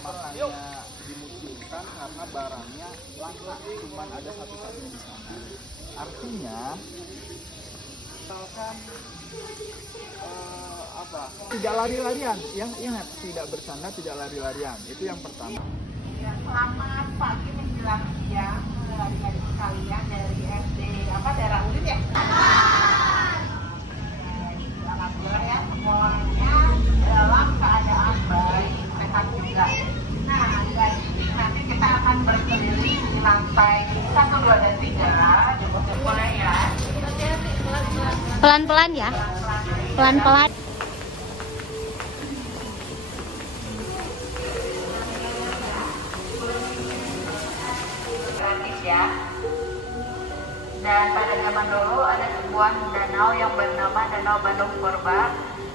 makanya dimunculkan karena barangnya langka, cuma ada satu-satunya di sana. Artinya, misalkan tidak lari-larian, yang ingat tidak bersanda, tidak lari-larian, itu yang pertama. Ya, selamat pagi menjelang siang, adik-adik sekalian dari SD daerah Udin ya. Alhamdulillah ya, semuanya dalam keadaan baik, sehat juga. Nah, adik-adik nanti kita akan berkeliling di lantai 1, 2, dan 3. Boleh ya? Pelan-pelan ya. Pelan-pelan. Gratis ya. Dan pada zaman dulu ada sebuah danau yang bernama Danau Bandung Purba,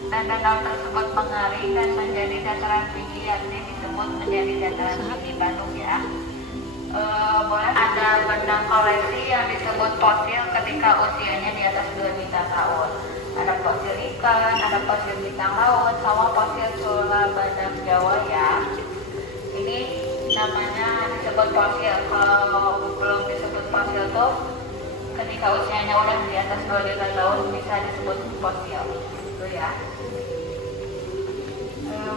dan danau tersebut mengalir dan menjadi dataran tinggi, yakni disebut menjadi dataran tinggi Bandung ya. Boleh ada benda koleksi yang disebut fosil ketika usianya di atas 2 juta tahun. Ada fosil ikan, ada fosil bintang laut, sama fosil cula badak Jawa ya. Ini namanya disebut fosil. Kalau belum disebut fosil tuh ketika usianya udah di atas 2 juta tahun bisa disebut fosil. Itu ya.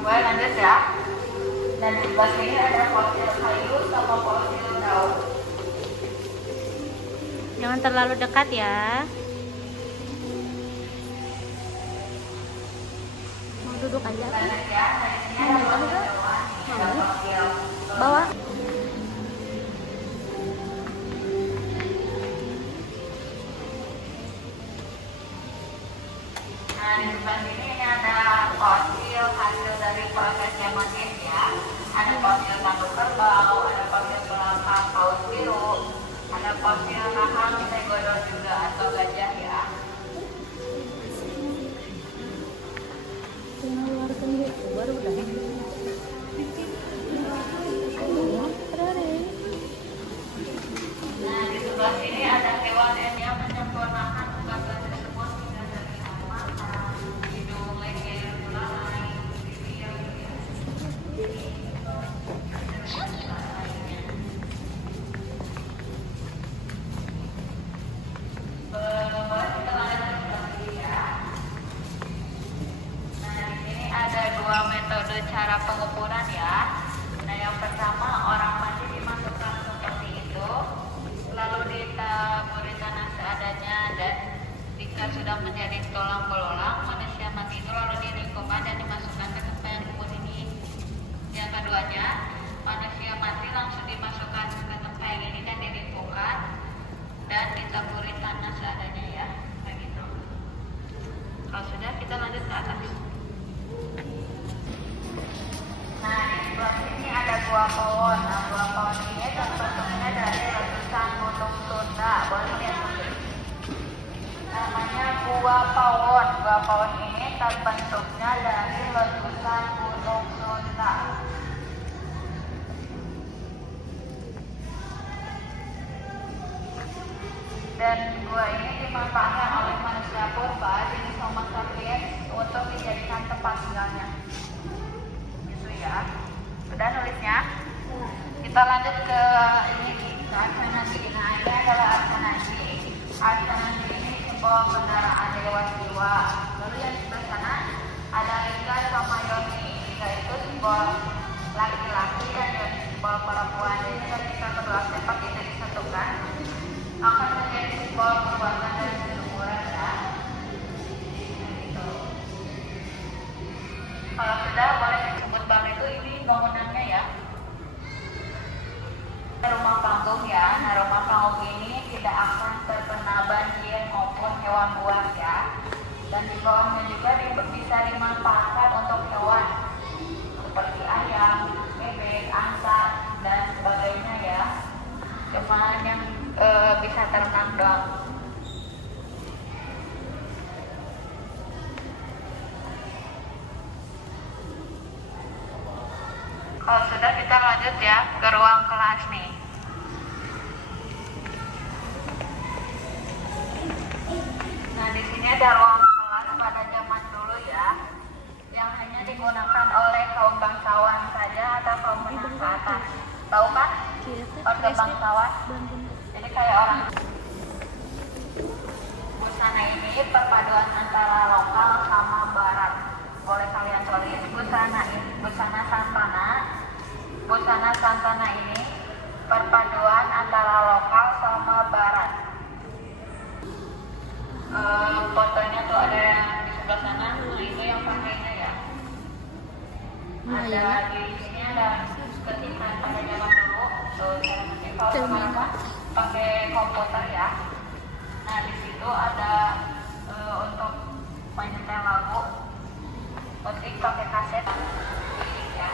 Boleh lanjut ya. Dan di sebelah sini ada fosil kayu sama fosil daun. Jangan terlalu dekat ya. Mau duduk aja. Lanjut ya. Dari sini ada fosil hewan, ada fosil Bawa. Nah, di sebelah sini ini ada fosil hasil dari proses zemanin ya. Ada fosil tanduk kerbau, ada fosil belakang paus biru, ada fosil rahang tegodon juga atau gajah ya. Baru udah. Nah, di sebelah sini ada hewan yang menyempurnakan ungkapan tersebut, hingga dari mata, hidung, leher, belalai, bibir, ya. Boleh kita lanjut ke sebelah sini ya. Nah, di sini ada 2 metode cara pengukuran ya. Nah, yang pertama orang mati dimasukkan seperti itu, lalu ditaburi tanah seadanya, dan jika sudah menjadi tulang belulang, manusia mati itu lalu dilingkupkan dan dimasukkan ke tempat yang kubur ini. Yang keduanya, manusia mati langsung dimasukkan ke tempat yang ini dan dilingkupkan dan ditaburi tanah seadanya ya, kayak gitu. Kalau sudah, kita lanjut ke atas. Nah, di sebelah sini ada Gua Pawon. Nah, Gua Pawon ini terbentuknya dari letusan Gunung Sunda. Boleh lihat mungkin. Namanya Gua Pawon. Gua Pawon ini terbentuknya dari letusan Gunung Sunda. Dan gua ini dimanfaatkan oleh manusia purba jenis Homo sapiens untuk dijadikan tempat tinggalnya. Gitu ya. Sudah nulisnya? Kita lanjut ke ini, ke Arsanandi. Nah, ini adalah Arsanandi. Arsanandi ini simbol kendaraan dewa jiwa. Lalu yang di sebelah sana ada Lika sama Yoni. Lika itu simbol laki-laki dan Yoni simbol perempuan. Jadi ketika kedua sifat itu disatukan akan menjadi simbol kekuatan dan kesuburan ya. Gitu. Kalau sudah, boleh disebut bang itu ini bangunannya ya. Rumah panggung ya. Nah, rumah panggung ini tidak akan terkena banjir maupun hewan buas ya. Dan di bawahnya juga bisa dimanfaatkan untuk hewan seperti ayam, bebek, angsa, dan sebagainya ya. Cuma yang bisa ternak doang. Kalau sudah, kita lanjut ya ke ruang kelas nih. Nah, di sini ada ruang kelas pada zaman dulu ya, yang hanya digunakan oleh kaum bangsa warga bangsawan. Jadi kayak orang. Busana ini perpaduan antara lokal sama barat. Boleh kalian tulis busana santana. Busana santana ini perpaduan antara lokal sama barat. Fotonya tuh ada yang di sebelah sana, itu yang pakainya ya. Ada di sini ada ketikan pada zaman dulu. Tuh, kalau sekarang kan pakai komputer ya. Nah di situ ada untuk menyetel lagu, musik pakai kaset. Ya.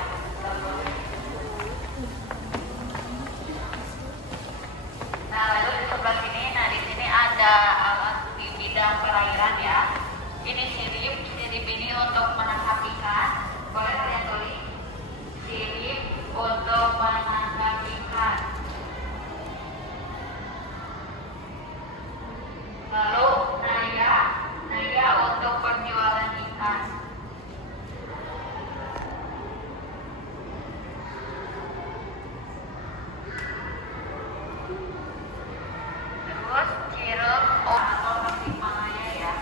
Nah lalu di sebelah sini, di sini ada alat di bidang perairan ya. Ini sirip ini untuk menangkap ikan. Boleh kalian tulis sirip untuk menangkap ikan. Lalu naya untuk penjualan ikan. Terus cirem atau Tasikmalaya ya.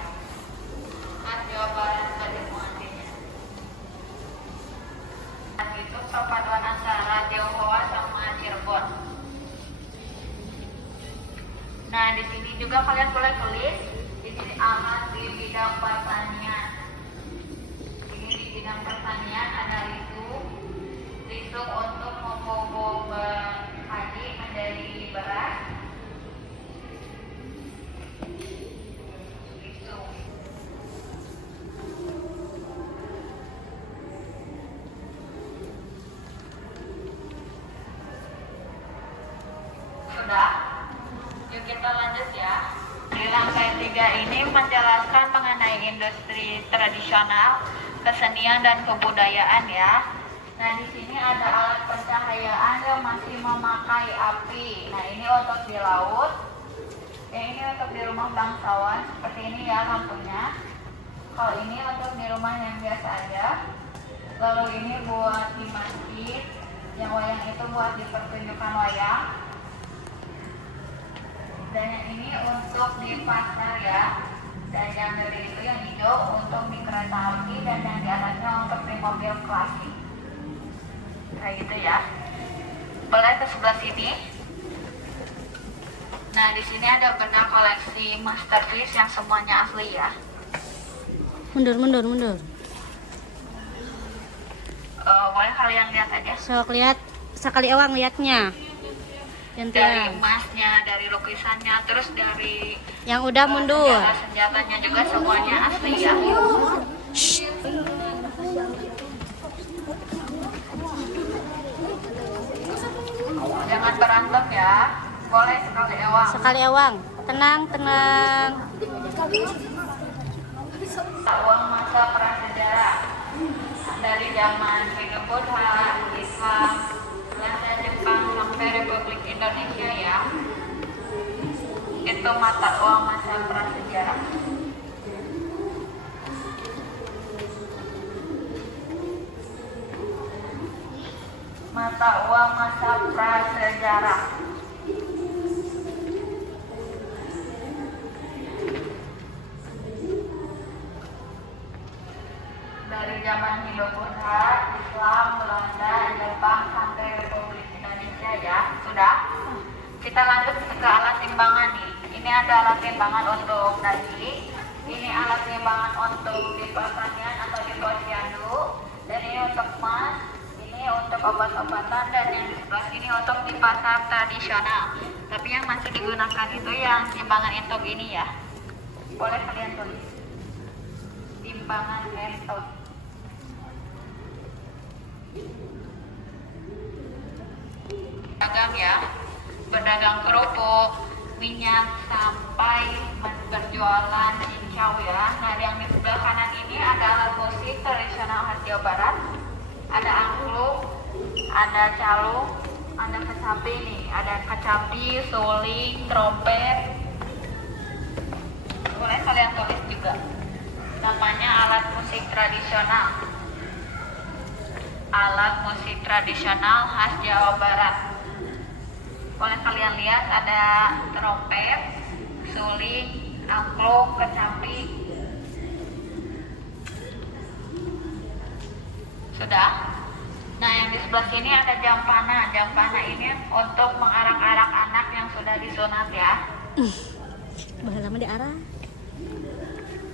Khas Jawa Barat ada muatinya. Dan itu perpaduan antara Tionghoa sama Cirebon. Nah, di sini juga kalian boleh tulis di sini alat di bidang pertanian. Ini di bidang pertanian ada lisung untuk membobol padi menjadi beras. Lisung. Sudah? Yuk kita lanjut ya. Di lantai 3 ini menjelaskan mengenai industri tradisional, kesenian dan kebudayaan ya. Nah di sini ada alat pencahayaan yang masih memakai api. Nah ini untuk di laut, yang ini untuk di rumah bangsawan seperti ini ya lampunya. Kalau ini untuk di rumah yang biasa aja. Lalu ini buat di masjid, yang wayang itu buat di pertunjukan wayang. Dan yang ini untuk di pasar ya. Dan yang dari itu yang hijau untuk di kereta api, dan yang di atasnya untuk di mobil klasik. Kayak gitu ya. Boleh ke sebelah sini. Nah di sini ada benda koleksi masterpiece yang semuanya asli ya. Mundur. Boleh kalian lihat aja. Sok lihat, sekali awang lihatnya. Dari Gantian. emasnya, dari lukisannya, terus dari Yang udah mundur. senjatanya juga semuanya asli ya. Jangan berantem ya. Boleh sekali ewang. Sekali awang. Tenang. Uang masa prasejarah dari zaman Hindu Buddha, Islam, Belanda, Jepang sampai Republik Indonesia ya. Itu mata uang masa prasejarah. Mata uang masa prasejarah. Dari zaman Hindu Buddha, Islam, Belanda, Jepang sampai Republik Indonesia ya. Sudah? Kita lanjut ke alat timbangan nih. Ini ada alat timbangan untuk nasi. Ini alat timbangan untuk di pertanian atau di posyandu. Dan ini untuk emas. Ini untuk obat-obatan, dan yang di sebelah sini untuk di pasar tradisional. Tapi yang masih digunakan itu yang timbangan entok ini ya. Boleh kalian tulis. Timbangan entok. Pedagang ya, pedagang kerupuk, minyak, sampai berjualan cincau ya. Nah yang di sebelah kanan ini ada alat musik tradisional khas Jawa Barat. Ada angklung, ada calung, ada kecapi nih, ada kecapi, suling, trompet. Boleh kalian tulis juga. Namanya alat musik tradisional. Alat musik tradisional khas Jawa Barat. Boleh kalian lihat ada trompet, suling, angklung, kecapi. Sudah. Nah, yang di sebelah sini ada jam panah. Jam panah ini untuk mengarak-arak anak yang sudah disunat ya. Bahasa lama diarah.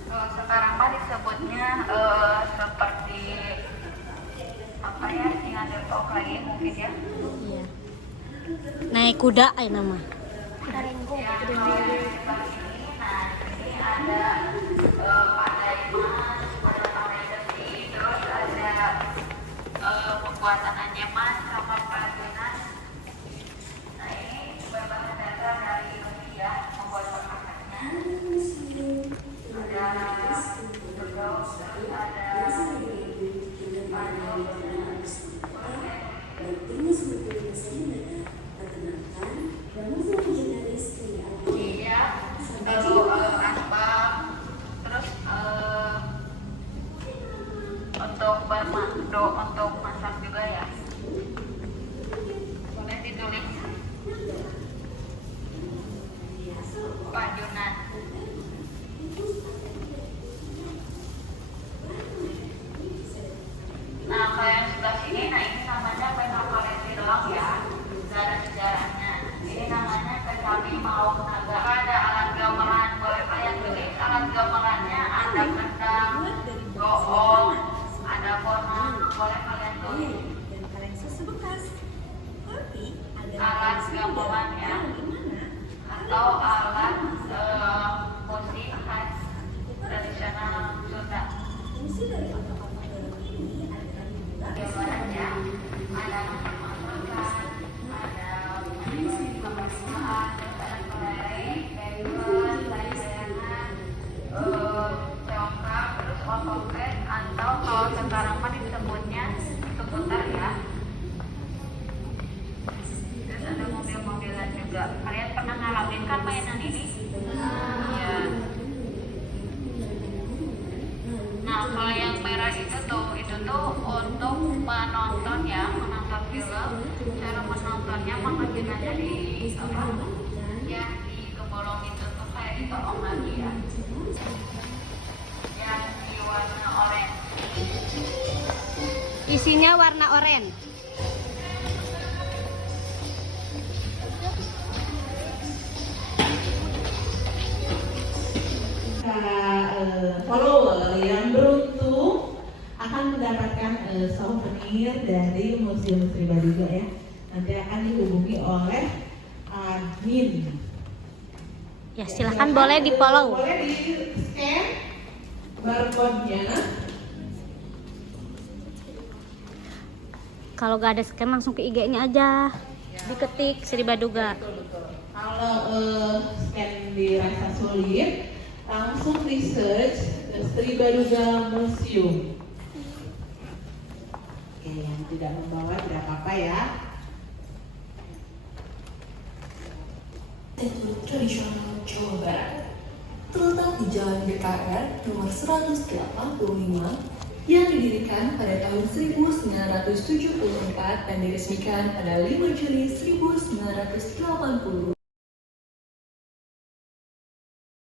Sekarang mah disebutnya seperti apa ya, singa depok lagi mungkin ya. Iya. Naik kuda ya nama. Yang kalau di sebelah sini, nah ini ada pandai mas, ada pandai besi, terus ada pembuatan anyaman sama kerajinan. Nah ini berbahan dasar dari Indonesia membuat perkakannya. Ada bergaul, terus ada iya, lalu asbak, terus untuk bermando, untuk masak juga ya. Boleh ditulis pajunan. Nah, kalau yang sebelah sini, nah ini namanya pentavalenti doang ya, nggak ada sejarahnya. Ini namanya kecapi maung naga. Ada alat gamelan, boleh kalian tulis alat gamelannya, ada kendang, goong, ada bonang, boleh kalian tulis. Alat gamelan ya, atau alat musik khas tradisional Sunda. Gambarannya ada masak-masakan, ada pemeriksaan, ada kelereng, bengkel, layangan, congkak, terus otopet, atau kalau sekarang mah disebutnya seputar ya. Terus ada mobil-mobilan juga. Kalian pernah ngalamin kan mainan ini? Ya. Nah, kalau yang merah itu tuh untuk penonton ya, menonton film. Cara menontonnya masukin aja di apa? Ya, di kebolong itu tuh kayak ditolong lagi ya. Yang di warna oranye. Isinya warna oranye. Follower yang beruntung akan mendapatkan souvenir dari Museum Sri Baduga ya. Nanti akan dihubungi oleh admin. Ya, silahkan boleh di follow. Boleh di scan barcode-nya. Kalau gak ada scan langsung ke IG-nya aja. Diketik Sri Baduga. Kalau scan dirasa sulit, langsung di search Sri Baduga Museum. Oke, yang tidak membawa tidak apa-apa ya. Teknik tradisional Jawa Barat terletak di Jalan BKR nomor 185 yang didirikan pada tahun 1974 dan diresmikan pada 5 Juli 1980.